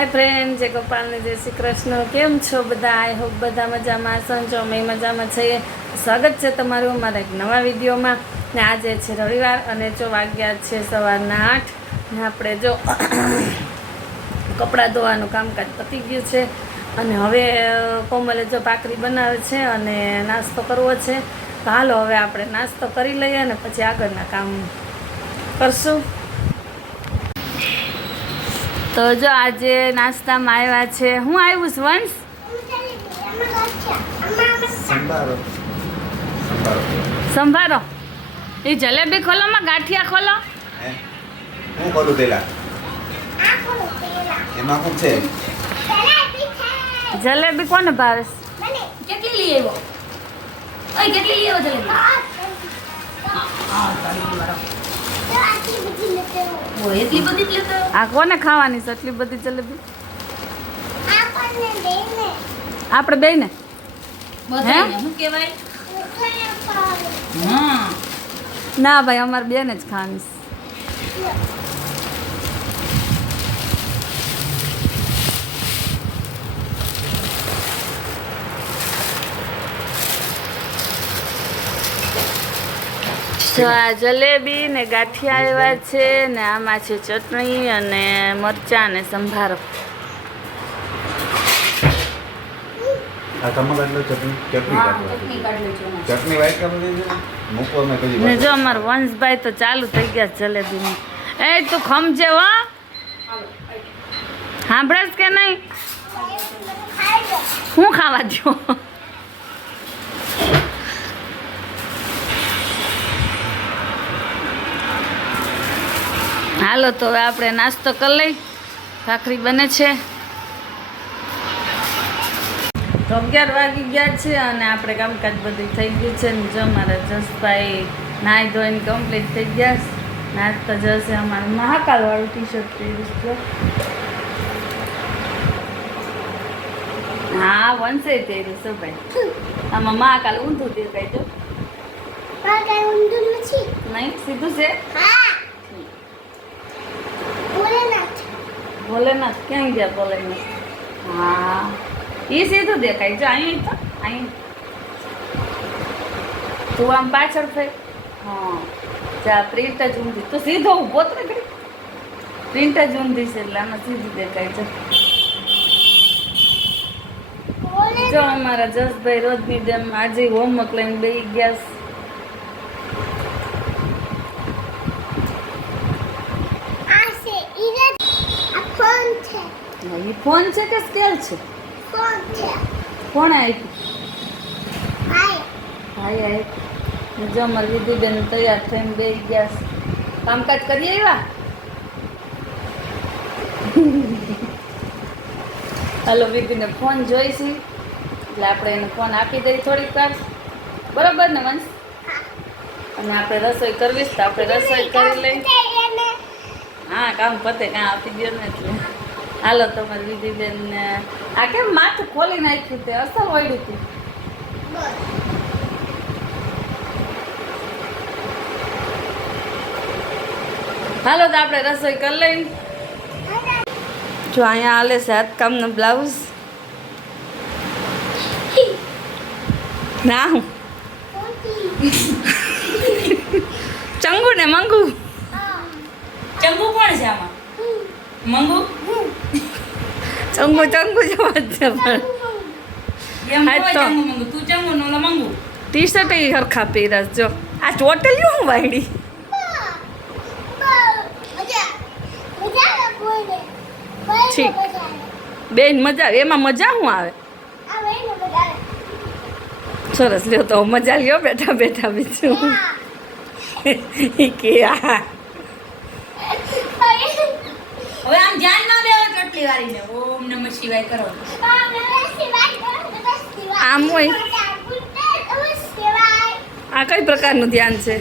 હાય friend, જય ગોપાલને જય શ્રી કૃષ્ણ. કેમ છો બધા? આઈ હોપ બધા મજામાં સંજો અમે મજામાં છીએ. સ્વાગત છે તમારું અમારા એક નવા વિડીયોમાં. ને આજે છે રવિવાર અને જો વાગ્યા છે સવારના 8 ને આપણે જો કપડાં ધોવાનું કામકાજ પતી ગયું છે અને હવે કોમલે જો ભાખરી બનાવે છે અને નાસ્તો કરવો છે. તો હાલો હવે આપણે નાસ્તો કરી લઈએ અને પછી આગળના કામ કરશું. તો જો આજે નાસ્તામાં આવ્યા છે, હું આવ્યું છું વંશ સંભારો. એ જલેબી ખોલો માં ગાંઠિયા ખોલો. હું ખોલું પેલા એમાં શું છે? જલેબી કોને ભાવે? કેટલી લઈ આવ્યો? ઓય કેટલી લઈ આવ્યો જલેબી? ઓય એટલી બધી જ લેતો. આ કોને ખાવાની છે એટલી બધી જલેબી? આપણે બેયને. બધાને શું કહેવાય? હા ના ભાઈ, અમારે બેને જ ખાવાની છે. તો આ જલેબી ને ગાંઠિયા આવ્યા છે ને આમાં છે ચટણી અને મરચાં ને સંભારો. આ કમા કાઢલો ચટણી હા કાઢવા ચટણી કાઢ લેજો એમાં. ચટણી વાઈટ કાઢી દેજો મૂકવા મેં કદી ને જો અમારા વંશભાઈ તો ચાલુ થઈ ગયા જલેબીની. એ તું ખમજે હો, સાંભળે કે નહીં? હું ખાવા દો. હાલો તો હવે આપણે નાસ્તો કરી લઈ. ભાખરી બને છે તો 11 વાગી ગયા છે અને આપણે કામકાજ બધું થઈ ગયું છે. ને જો મારા જસભાઈ નાહી ધોઈને કમ્પ્લીટ થઈ ગયા છે. નાસ્તો જશે અમારે મહાકાલ વાળું ટી-શર્ટ પહેરીશ તો. હા વંશે પહેર્યું છે ભાઈ. આમાં મહાકાલ ઊંધું દેખાય જો. નહીં સીધું છે. ભોલેનાથ ક્યાં ગયા? ભોલેનાથ હા એ સીધું દેખાય જો. અહીં તો અહીં તું આમ પાછળ થઈ. હા જા પ્રિન્ટ જ ઊંધી. તું સીધો ઊભો તો કરી. પ્રિન્ટ જ ઊંધી છે એટલે આમાં સીધું દેખાય છે. જો અમારા જસભાઈ રોજની જેમ આજે હોમવર્ક લઈને બેસી ગયા છે. એ ફોન છે કે સ્કેલ છે? કોણે આપ્યું? ભાઈ આપ્યું. જો અમારી વિધિબેન તૈયાર થઈને બેસી ગયા છે. કામકાજ કરી આવ્યા. હાલો વિધિને ફોન જોઈશી એટલે આપણે એને ફોન આપી દઈએ થોડીક વાર. બરાબર ને વંશ? અને આપણે રસોઈ કરવી છે તો આપણે રસોઈ કરી લઈ. હા કામ પતે કાં આપી દો ને એટલે. હાલો તમારી વિધિબેન આ કેમ માથું ખોલી નાખ્યું? તે અસર વળ્યું હતું. હાલો તો આપણે રસોઈ કરી લઈ. જો અહીંયા હાલે છે હાથકામનો બ્લાઉઝ. ના હું ચંગુ ને મંગુ. ચંગુ કોણ છે આમાં? મંગુ ચંગુ ચંગુ જેવા જ છે પણ એમ હા હોય તો. ચંગુ મંગુ. તું ચંગુ ને ઓલા મંગુ. ટી શર્ટ એ હરખા પહેરસ. જો આ ચોટલીઓ હું વાયડી. ઠીક બેન મજા આવે. એમાં મજા શું આવે? સરસ લ્યો તો મજા લ્યો બેઠા બેઠા. બીજું કે આ હવે આમ ધ્યાન ના દેવો ચટલી વાળીને. ઓમ નમઃ શિવાય કરો. આમ હોય. આ કઈ પ્રકારનું ધ્યાન છે?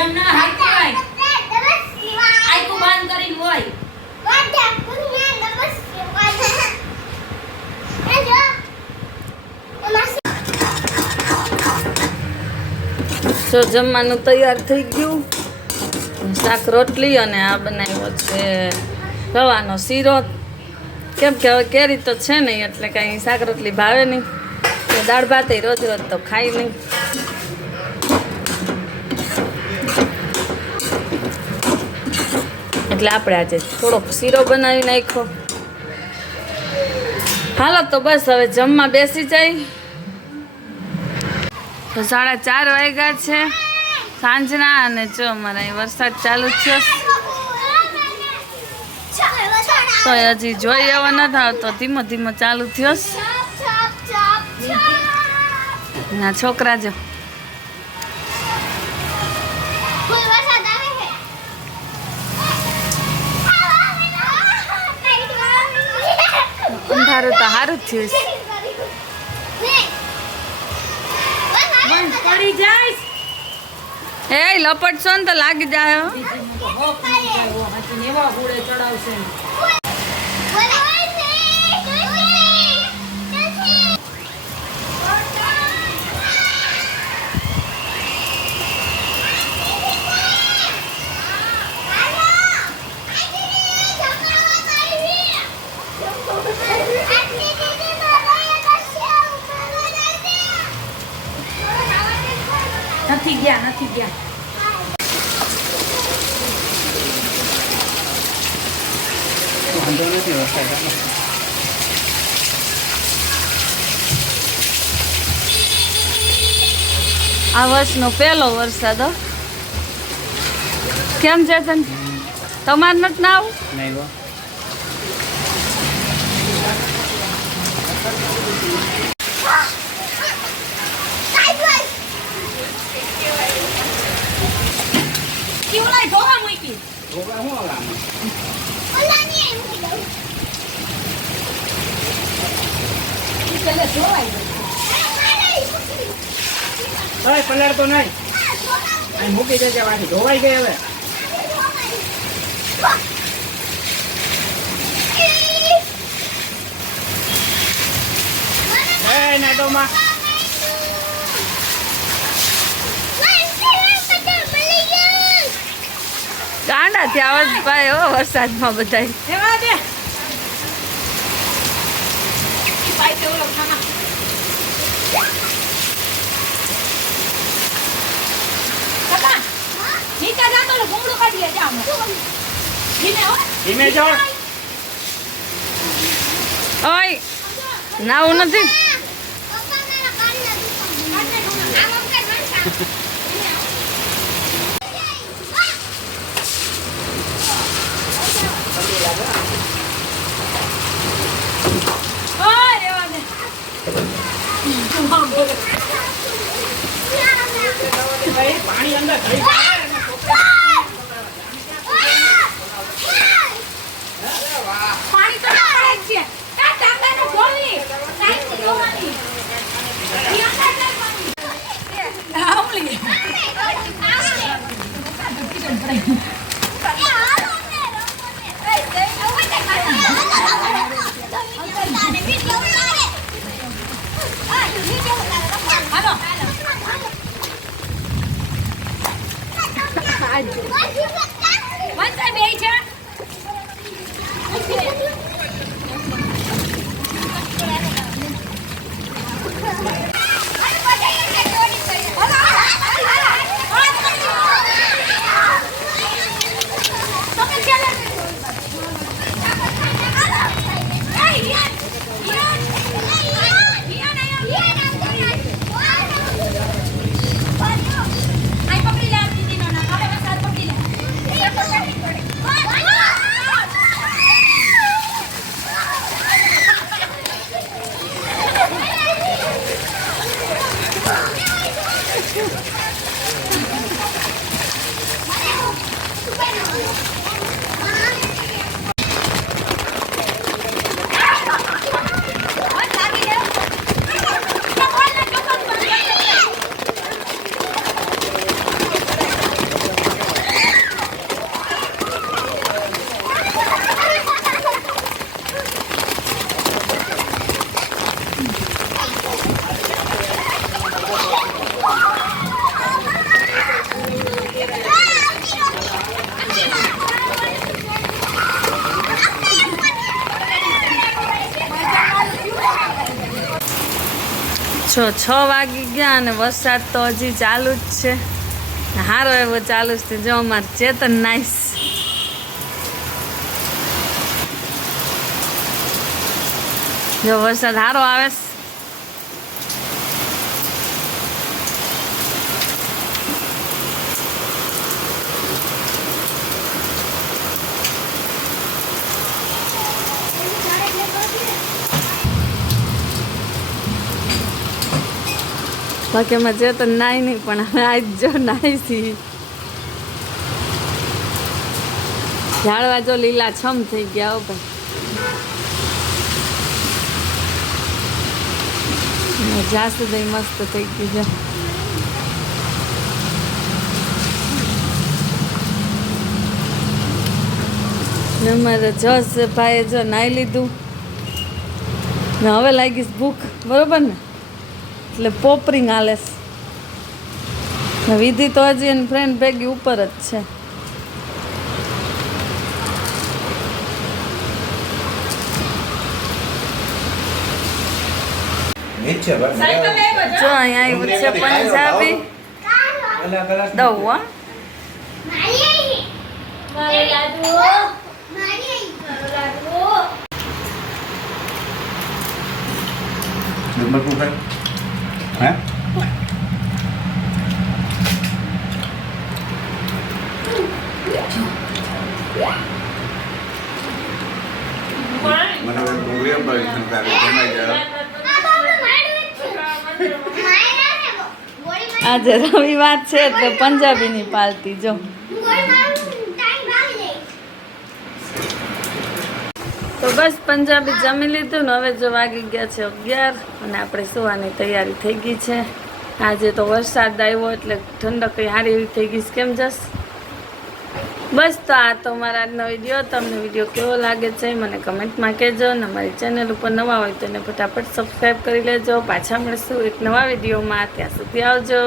એમ ના હાથ કહેવાય. આયકું બંધ કરીને હોય. જો જમવાનું તૈયાર થઈ ગયું. શાક રોટલી અને આ બનાવ્યો છે રવાનો શીરો. કેમ કે હવે કેરી તો છે નહીં એટલે કાંઈ શાક રોટલી ભાવે નહીં, ને દાળ ભાત રોજ રોજ તો ખાઈ નહીં. એટલે આપણે આજે થોડોક શીરો બનાવી નાખ્યો. હાલો તો બસ હવે જમવા બેસી જાય. તો 4:30 વાગ્યા છે સાંજના, અને જો અમારે અહીં વરસાદ ચાલુ જ છે. તો હજી જોઈ એવો નથી આવતો, ધીમો ધીમો ચાલુ થયો. ના છોકરા જો અંધારું તો સારું જ થયું છે. પડી જાય એ લપટશો ને તો લાગી જાય હો. એવા ઘોડે ચડાવશે નથી ગયા વાંધો નથી વરસાદ. આ વર્ષનો પહેલો વરસાદ હો. કેમ છે તને? તમારે નથી ના આવું? નહીં ગો. કેવલાય ધોવા મૂકી પલર તો નહીં અહીં મૂકી દેજે, વાંચી ધોવાઈ ગઈ હવે. નાટોમાં ગાંડા થયા આવાજ ભાઈ હો વરસાદમાં બધાય. રેવા દે પાઈ કે ઓલો ખાના કાકા નીચે જાતો લો ભૂંગળું કાઢી લે જા ધીમે હો ધીમે જો. ઓય નાવું નથી. ઓય રેવા દે પાણી અંદર થઈ પાણી તો ના પડે છે આ ટાંકાનો ગોળી કાઈ જોવાની ઈ અંદર જાય પાણી આમલી હાલો 6 વાગી ગયા અને વરસાદ તો હજી ચાલુ જ છે. સારો એવો ચાલુ જ છે. જો અમારે ચેતન નાઈસ. જો વરસાદ સારો આવે છે. બાકી એમાં ચેતન નાય નહીં પણ અમે આજ જો નાઈ છીએ. ઝાડવા જો લીલા છમ થઈ ગયા હો ભાઈ. જ્યાં સુધી મસ્ત થઈ ગયું છે. અમારે જસ ભાઈએ જો નાઈ લીધું ને હવે લાગીશ ભૂખ, બરોબર ને? એટલે પોપરિંગ હાલે છે. વિધિ તો હજી એની ફ્રેન્ડ ભેગી ઉપર જ છે. જો અહીંયા આવ્યું છે પંજાબી દઉં હો. હે મને ડુંગળી પર સંકારે જમાઈ જાય. આજે રવિવાર છે એટલે પંજાબીની પાર્ટી. જો તો બસ પંજાબી જમી લીધું ને હવે જો વાગી ગયા છે 11 અને આપણે સુવાની તૈયારી થઈ ગઈ છે. આજે તો વરસાદ આવ્યો એટલે ઠંડક સારી એવી થઈ ગઈ છે. કેમ જસ? બસ તો આ તો મારા આજનો વિડીયો. તમને વિડીયો કેવો લાગે છે મને કમેન્ટમાં કહેજો. અને મારી ચેનલ ઉપર નવા હોય તો એને ફટાફટ સબસ્ક્રાઈબ કરી લેજો. પાછા મળશું એક નવા વિડીયોમાં. ત્યાં સુધી આવજો.